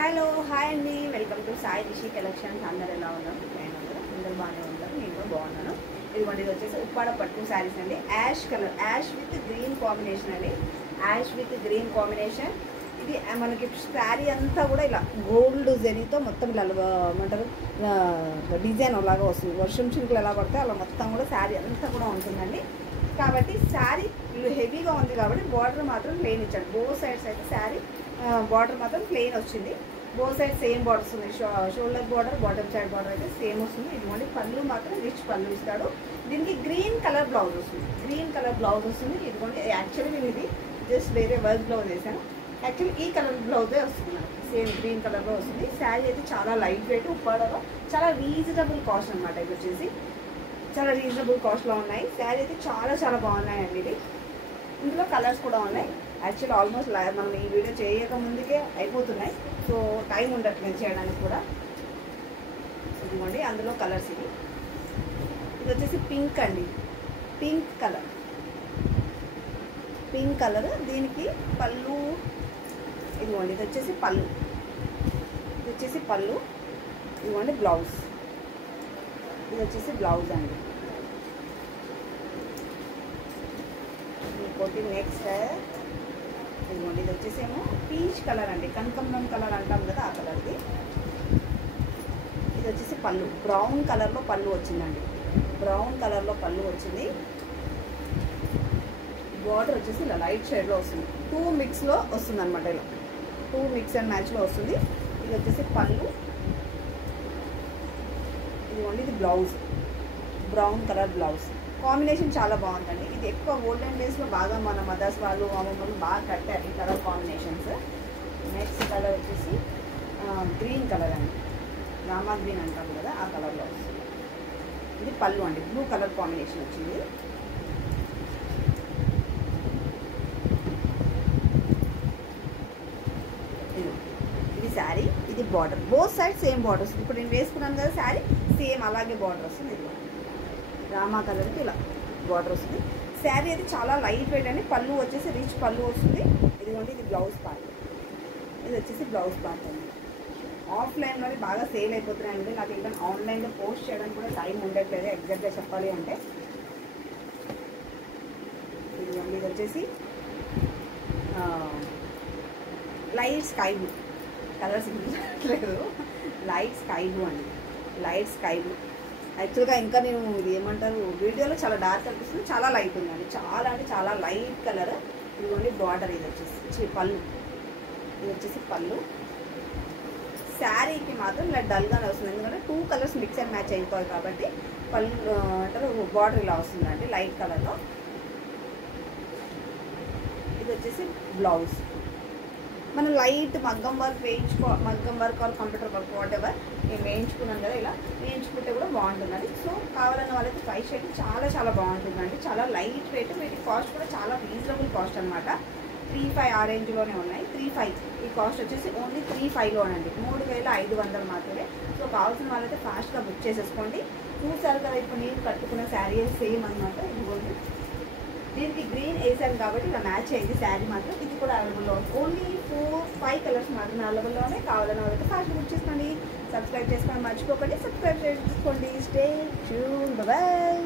Hello hi అండి, welcome to Sai Rishi collections. అందరు ఎలా ఉన్నారు? అందరూ బాగానే ఉంటారు, నేను కూడా బాగున్నాను. ఇదిగోండి, ఇది వచ్చేసి ఉప్పాడ పట్టు శారీస్ అండి. Ash colour, ash with green combination అండి. Ash with green combination. ఇది మనకి శారీ అంతా కూడా ఇలా గోల్డ్ జెరీతో మొత్తం ఇలా ఏమంటారు డిజైన్ అలాగా వస్తుంది. వర్షం చినుకులు ఎలా పడితే అలా మొత్తం కూడా శారీ అంతా కూడా ఉంటుందండి. కాబట్టి శారీ హెవీగా ఉంది కాబట్టి బార్డర్ మాత్రం ప్లెయిన్ ఇచ్చాడు. బోత్ సైడ్స్ అయితే శారీ బార్డర్ మాత్రం ప్లెయిన్ వచ్చింది. బోత్ సైడ్ సేమ్ బార్డర్ వస్తుంది. Shoulder border, bottom side border అయితే సేమ్ వస్తుంది. ఇదిగోండి, పళ్ళు మాత్రం రిచ్ పళ్ళు ఇస్తాడు. దీనికి గ్రీన్ కలర్ బ్లౌజ్ వస్తుంది. గ్రీన్ కలర్ బ్లౌజ్ వస్తుంది. ఇదిగోండి, యాక్చువల్లీ నేను ఇది జస్ట్ వేరే వర్క్ బ్లౌజ్ వేసాను. యాక్చువల్లీ ఈ కలర్ బ్లౌజే వస్తుంది నాకు. సేమ్ గ్రీన్ కలర్లో వస్తుంది. శారీ అయితే చాలా లైట్ వెయిట్, ఉప్పాడలో చాలా రీజనబుల్ కాస్ట్ అనమాట. ఇది వచ్చేసి చాలా రీజనబుల్ కాస్ట్లో ఉన్నాయి. శారీ అయితే చాలా చాలా బాగున్నాయండి. ఇది ఇందులో కలర్స్ కూడా ఉన్నాయి. యాక్చువల్లీ ఆల్మోస్ట్ మనం ఈ వీడియో చేయక ముందుకే అయిపోతున్నాయి. సో టైం ఉండట్లేదు చేయడానికి కూడా. ఇదిగోండి, అందులో కలర్స్ ఇది వచ్చేసి పింక్ అండి. Pink colour, pink colour. దీనికి పళ్ళు ఇదిగోండి, ఇది వచ్చేసి పళ్ళు, ఇది వచ్చేసి పళ్ళు. ఇదిగోండి బ్లౌజ్, ఇది వచ్చేసి బ్లౌజ్ అండి. ఇంకోటి నెక్స్ట్ ఇదిగోండి, ఇది వచ్చేసి ఏమో పీచ్ కలర్ అండి. కనకంబరం కలర్ అంటాం కదా, ఆ కలర్ది. ఇది వచ్చేసి పళ్ళు, బ్రౌన్ కలర్లో పళ్ళు వచ్చిందండి. బ్రౌన్ కలర్లో పళ్ళు వచ్చింది. బార్డర్ వచ్చేసి ఇలా లైట్ షేడ్లో వస్తుంది. 2 మిక్స్లో వస్తుంది అనమాట. ఇలా 2 మిక్స్ అండ్ మ్యాచ్లో వస్తుంది. ఇది వచ్చేసి పళ్ళు. ఇదిగోండి, ఇది blouse, brown colour blouse. Combination చాలా బాగుందండి. ఇది ఎక్కువ ఓల్డెన్ డేస్లో బాగా మన మదర్స్ వాళ్ళు, అమ్మమ్మలు బాగా కట్టారు ఈ కలర్ కాంబినేషన్స్. నెక్స్ట్ కలర్ వచ్చేసి గ్రీన్ కలర్ అండి. రామా గ్రీన్ అంటాం కదా, ఆ కలర్లో వస్తుంది. ఇది పళ్ళు అండి, బ్లూ కలర్ కాంబినేషన్ వచ్చింది. ఇది శారీ, ఇది border. Both side same border వస్తుంది. ఇప్పుడు నేను వేసుకున్నాను కదా శారీ, సేమ్ అలాగే బార్డర్ వస్తుంది. ఇది రామా కలర్కి ఇలా బార్డర్ వస్తుంది. శారీ అయితే చాలా లైట్ వెయిట్ అండి. పళ్ళు వచ్చేసి రిచ్ పళ్ళు వస్తుంది. ఇదిగోండి, ఇది బ్లౌజ్ పార్ట్. ఇది వచ్చేసి బ్లౌజ్ పార్ట్ అండి. ఆఫ్లైన్లోనే బాగా సేల్ అయిపోతున్నాయండి. నాకు ఇంకా ఆన్లైన్లో పోస్ట్ చేయడానికి కూడా టైం ఉండట్లేదు ఎగ్జాక్ట్గా చెప్పాలి అంటే. ఇదిగోండి, ఇది వచ్చేసి లైట్ స్కై బ్లూ కలర్స్ లేదు, లైట్ స్కై బ్లూ అండి. Light sky blue. యాక్చువల్గా ఇంకా నేను ఇది ఏమంటారు, వీడియోలో చాలా డార్క్ అనిపిస్తుంది, చాలా లైట్ ఉందండి. చాలా అంటే చాలా లైట్ కలర్. ఇదిగోండి బార్డర్, ఇది వచ్చేసి పళ్ళు, ఇది వచ్చేసి పళ్ళు. శారీకి మాత్రం ఇలా డల్గానే వస్తుంది, ఎందుకంటే 2 కలర్స్ మిక్స్ అండ్ మ్యాచ్ అయిపోయి కాబట్టి పళ్ళు అంటారు బార్డర్ ఇలా వస్తుందండి లైట్ కలర్లో. ఇది వచ్చేసి బ్లౌజ్. మనం లైట్ మగ్గం వర్క్ మగ్గం work or computer work what ever నేను వేయించుకున్నాను కదా, ఇలా వేయించుకుంటే కూడా బాగుంటుందండి. సో కావాలన్న వాళ్ళకి ప్రైస్ షేడ్ చాలా చాలా బాగుంటుందండి. చాలా లైట్ వెయిట్. వీటి కాస్ట్ కూడా చాలా రీజనబుల్ కాస్ట్ అనమాట. 3,500 ఆ రేంజ్లోనే ఉన్నాయి. 3,500 ఈ కాస్ట్ వచ్చేసి ఓన్లీ 3,500లోనండి. 3,500 మాత్రమే. సో కావాల్సిన వాళ్ళైతే ఫాస్ట్గా బుక్ చేసేసుకోండి. చూసారు కదా, ఇప్పుడు నేను కట్టుకున్న శారీ సేమ్ అనమాట. ఇదిగోండి, దీనికి గ్రీన్ వేసాను కాబట్టి ఇలా మ్యాచ్ అయింది శారీ మాత్రం. ఇది కూడా అవైలబుల్లో ఉంది. ఓన్లీ 4-5 కలర్స్ మాత్రం అవైలబుల్లోనే. కావాలన్న వాళ్ళకి ఫాస్ట్ బుక్ చేసుకోండి. సబ్స్క్రైబ్ చేసుకోండి మర్చిపోకండి. సబ్స్క్రైబ్ చేసుకోండి. Stay tune. బాయ్.